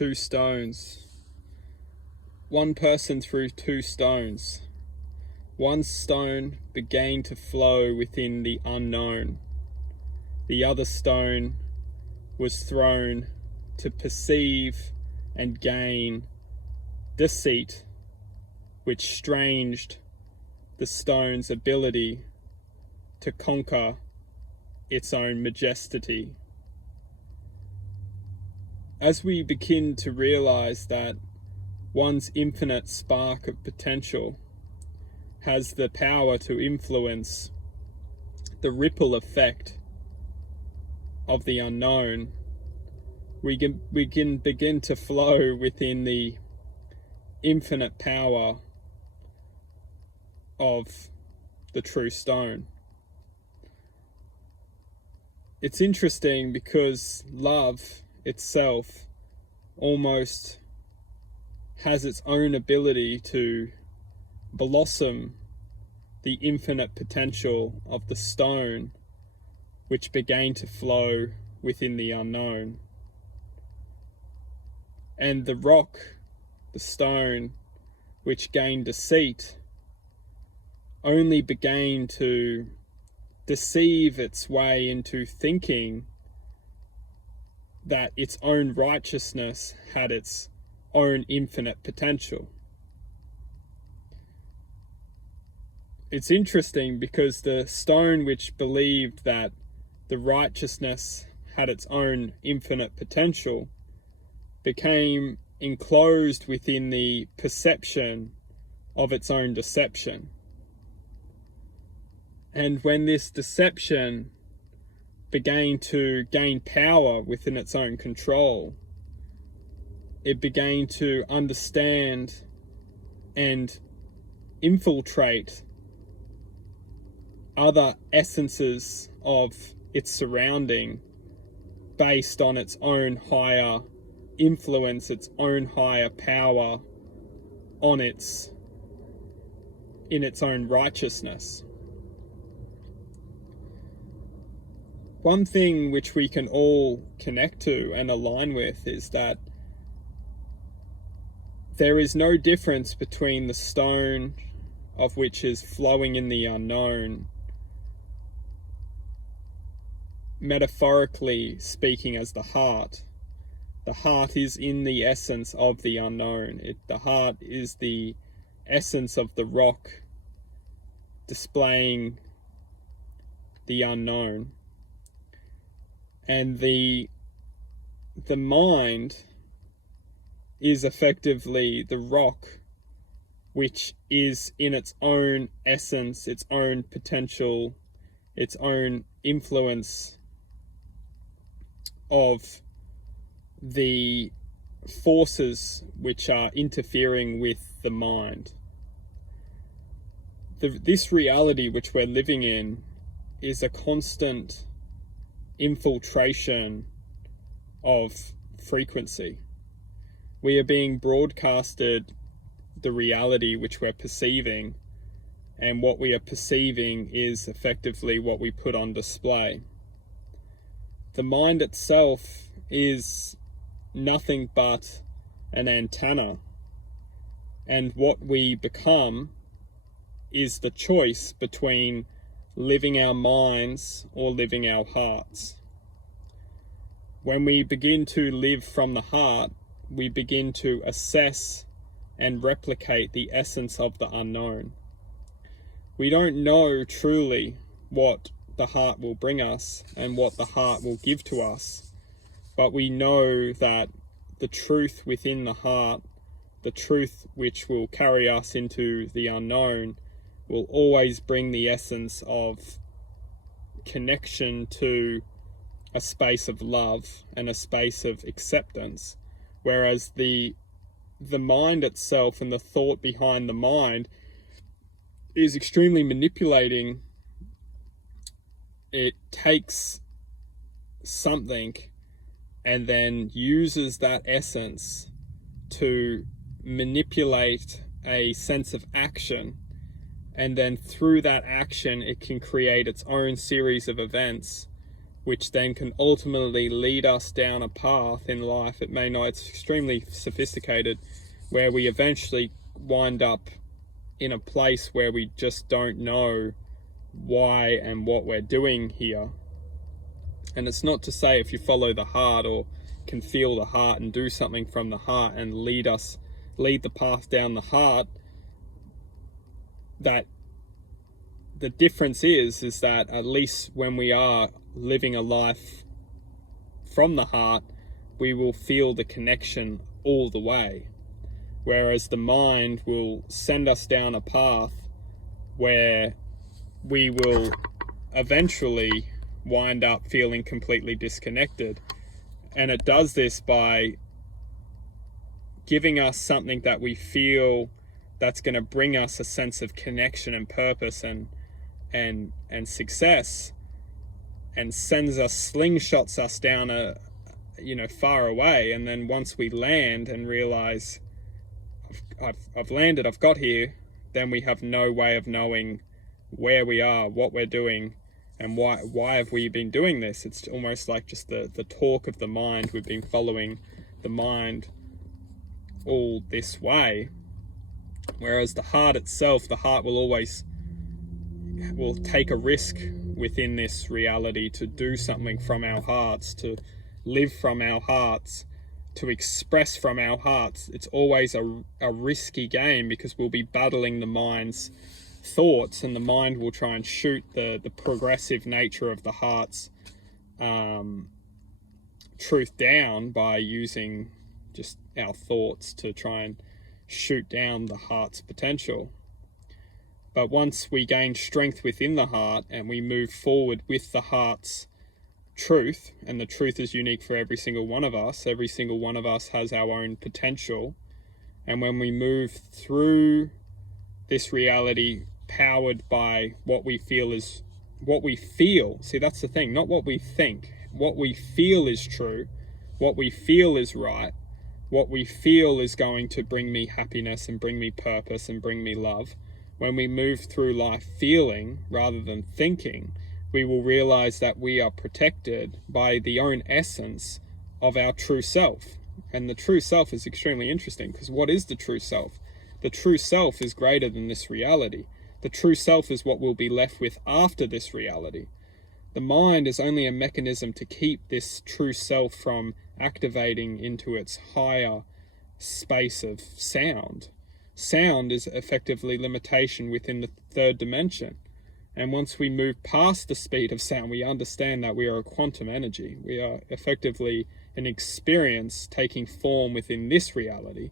two stones. One person threw two stones. One stone began to flow within the unknown. The other stone was thrown to perceive and gain deceit, which strained the stone's ability to conquer its own majesty. As we begin to realize that one's infinite spark of potential has the power to influence the ripple effect of the unknown, we can begin to flow within the infinite power of the true stone. It's interesting because love itself almost has its own ability to blossom the infinite potential of the stone which began to flow within the unknown. And the rock, the stone, which gained deceit, only began to deceive its way into thinking that its own righteousness had its own infinite potential. It's interesting because the stone which believed that the righteousness had its own infinite potential became enclosed within the perception of its own deception. And when this deception began to gain power within its own control, it began to understand and infiltrate other essences of its surrounding based on its own higher influence, its own higher power in its own righteousness. One thing which we can all connect to and align with is that there is no difference between the stone of which is flowing in the unknown, metaphorically speaking, as the heart. The heart is in the essence of the unknown. The heart is the essence of the rock displaying the unknown. And the mind is effectively the rock, which is in its own essence, its own potential, its own influence of the forces which are interfering with the mind. This reality which we're living in is a constant infiltration of frequency. We are being broadcasted the reality which we're perceiving, and what we are perceiving is effectively what we put on display. The mind itself is nothing but an antenna, and what we become is the choice between living our minds or living our hearts. When we begin to live from the heart, we begin to assess and replicate the essence of the unknown. We don't know truly what the heart will bring us and what the heart will give to us, but we know that the truth within the heart, the truth which will carry us into the unknown, will always bring the essence of connection to a space of love and a space of acceptance, whereas the mind itself and the thought behind the mind is extremely manipulating. It takes something and then uses that essence to manipulate a sense of action, and then through that action it can create its own series of events which then can ultimately lead us down a path in life. It may not, it's extremely sophisticated, where we eventually wind up in a place where we just don't know why and what we're doing here. And it's not to say if you follow the heart or can feel the heart and do something from the heart and lead the path down the heart, that the difference is that at least when we are living a life from the heart, we will feel the connection all the way. Whereas the mind will send us down a path where we will eventually wind up feeling completely disconnected. And it does this by giving us something that we feel that's going to bring us a sense of connection and purpose and success, and slingshots us down far away. And then once we land and realize I've landed, I've got here, then we have no way of knowing where we are, what we're doing, and why have we been doing this. It's almost like just the talk of the mind. We've been following the mind all this way, whereas the heart itself, the heart will take a risk within this reality to do something from our hearts, to live from our hearts, to express from our hearts. It's always a risky game, because we'll be battling the mind's thoughts, and the mind will try and shoot the progressive nature of the heart's truth down by using just our thoughts to try and shoot down the heart's potential. But once we gain strength within the heart and we move forward with the heart's truth, and the truth is unique for every single one of us has our own potential. And when we move through this reality powered by what we feel, see, that's the thing, not what we think. What we feel is true, what we feel is right, what we feel is going to bring me happiness and bring me purpose and bring me love. When we move through life feeling rather than thinking, we will realize that we are protected by the own essence of our true self. And the true self is extremely interesting, because what is the true self? The true self is greater than this reality. The true self is what we'll be left with after this reality. The mind is only a mechanism to keep this true self from activating into its higher space of sound. Sound is effectively limitation within the third dimension. And once we move past the speed of sound, we understand that we are a quantum energy. We are effectively an experience taking form within this reality.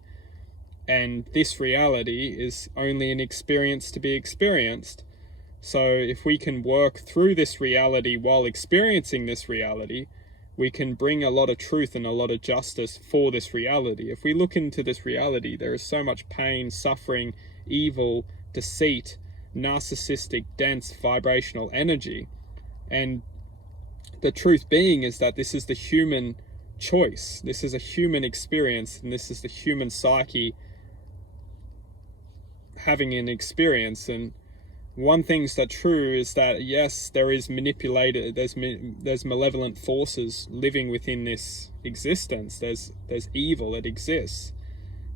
And this reality is only an experience to be experienced. So if we can work through this reality while experiencing this reality, we can bring a lot of truth and a lot of justice for this reality. If we look into this reality, there is so much pain, suffering, evil, deceit, narcissistic, dense, vibrational energy. And the truth being is that this is the human choice. This is a human experience, and this is the human psyche having an experience. And one thing's that true is that yes, there is there's malevolent forces living within this existence. There's evil that exists.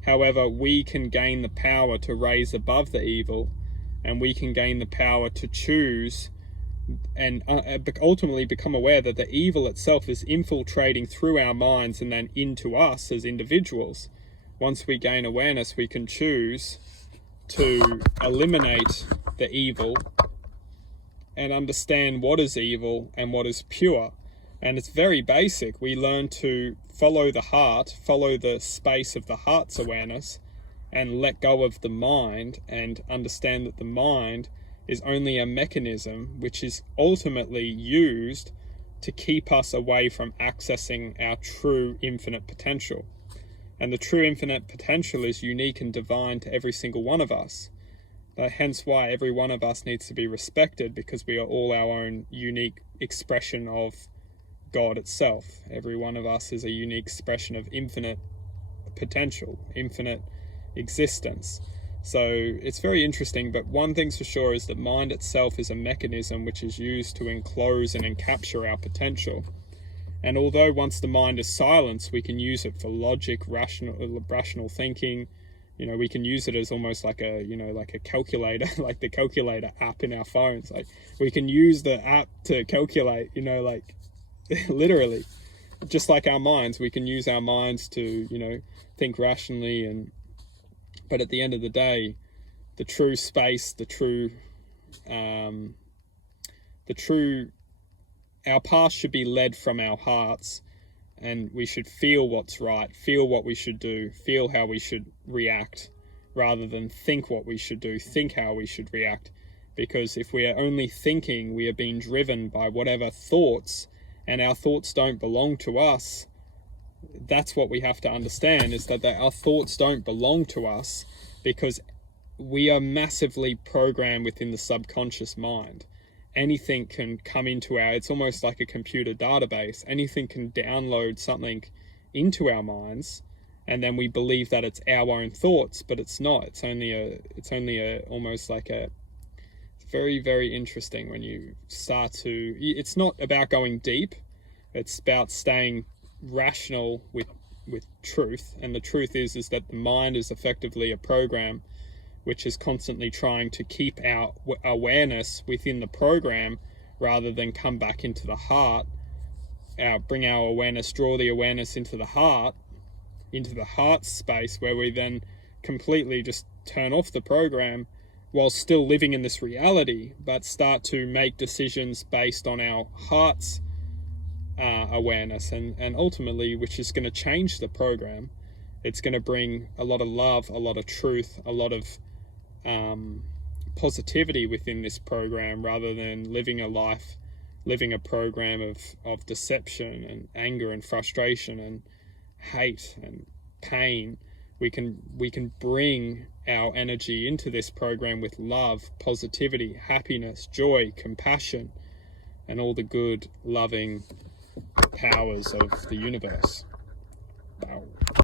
However, we can gain the power to raise above the evil, and we can gain the power to choose and ultimately become aware that the evil itself is infiltrating through our minds and then into us as individuals. Once we gain awareness, we can choose to eliminate the evil and understand what is evil and what is pure. And it's very basic. We learn to follow the heart, follow the space of the heart's awareness, and let go of the mind, and understand that the mind is only a mechanism which is ultimately used to keep us away from accessing our true infinite potential. And the true infinite potential is unique and divine to every single one of us. Hence why every one of us needs to be respected, because we are all our own unique expression of God itself. Every one of us is a unique expression of infinite potential, infinite existence. So it's very interesting, but one thing's for sure is that mind itself is a mechanism which is used to enclose and encapture our potential. And although once the mind is silenced, we can use it for logic, rational thinking. We can use it as almost like a calculator, like the calculator app in our phones. Like we can use the app to calculate, like literally, just like our minds, we can use our minds to, think rationally. But at the end of the day, the true space, our path should be led from our hearts, and we should feel what's right, feel what we should do, feel how we should react, rather than think what we should do, think how we should react. Because if we are only thinking, we are being driven by whatever thoughts, and our thoughts don't belong to us. That's what we have to understand, is that our thoughts don't belong to us, because we are massively programmed within the subconscious mind. Anything can come into it's almost like a computer database. Anything can download something into our minds, and then we believe that it's our own thoughts, but it's not. It's only almost like it's very, very interesting when you start to, it's not about going deep. It's about staying rational with truth. And the truth is that the mind is effectively a program which is constantly trying to keep our awareness within the program rather than come back into the heart, bring our awareness, draw the awareness into the heart space, where we then completely just turn off the program while still living in this reality, but start to make decisions based on our heart's awareness, and ultimately, which is going to change the program. It's going to bring a lot of love, a lot of truth, a lot of positivity within this program, rather than living a program of deception and anger and frustration and hate and pain. We can bring our energy into this program with love, positivity, happiness, joy, compassion, and all the good, loving powers of the universe. Wow.